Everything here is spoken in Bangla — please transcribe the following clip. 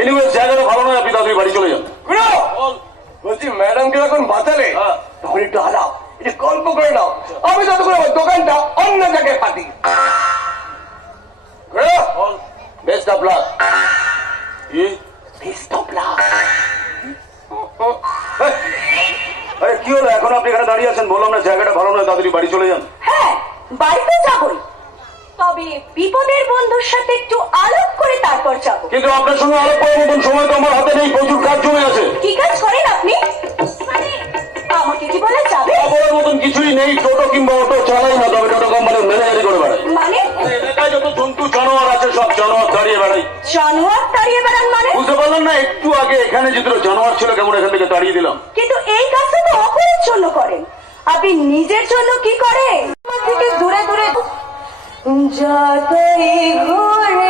এনিওয়ে জায়গাটা ভালো নয়, আপনি তাড়াতাড়ি বাড়ি চলে যান। বলছি ম্যাডামকে যখন বাঁচালে তখন একটু হারাও, একটু গল্প করে নাও, আমি যতক্ষণ আমার দোকানটা অন্য জায়গায় পাতি। Best of luck. Best of luck. আরে কি হলো, এখন আপনি এখানে দাঁড়িয়ে আছেন? বললাম না জায়গাটা ভালো নয়, তাড়াতাড়ি বাড়ি চলে যান। হ্যাঁ, বাড়িতে যাবই, তবে বিপদের বন্ধুর সাথে একটু আলাপ করে তারপর যাব। কিন্তু আপনার সঙ্গে আলাপ করার মতন সময় তো আমার হাতে নেই, প্রচুর কাজ জমে আছে। কি কাজ করেন আপনি? মানে আমাকে কি বলা যাবে? বলার মতন কিছুই নেই, টোটো কিংবা অটো চালাই না, তবে টোটো কোম্পানির ম্যানেজারি করে বেড়াই। মানে এলাকায় যত জন্তু জানোয়ার আছে সব জানোয়ার তাড়িয়ে বেড়াই। জানোয়ার তাড়িয়ে বেড়ান মানে? বুঝতে পারলাম না, একটু আগে এখানে যে দুটো জানোয়ার ছিল কেমন এখান থেকে তাড়িয়ে দিলাম। কিন্তু এই কাজটা তো অপরের জন্য করেন, আপনি নিজের জন্য কি করেন? আমার থেকে দূরে দূরে যতই ঘুরে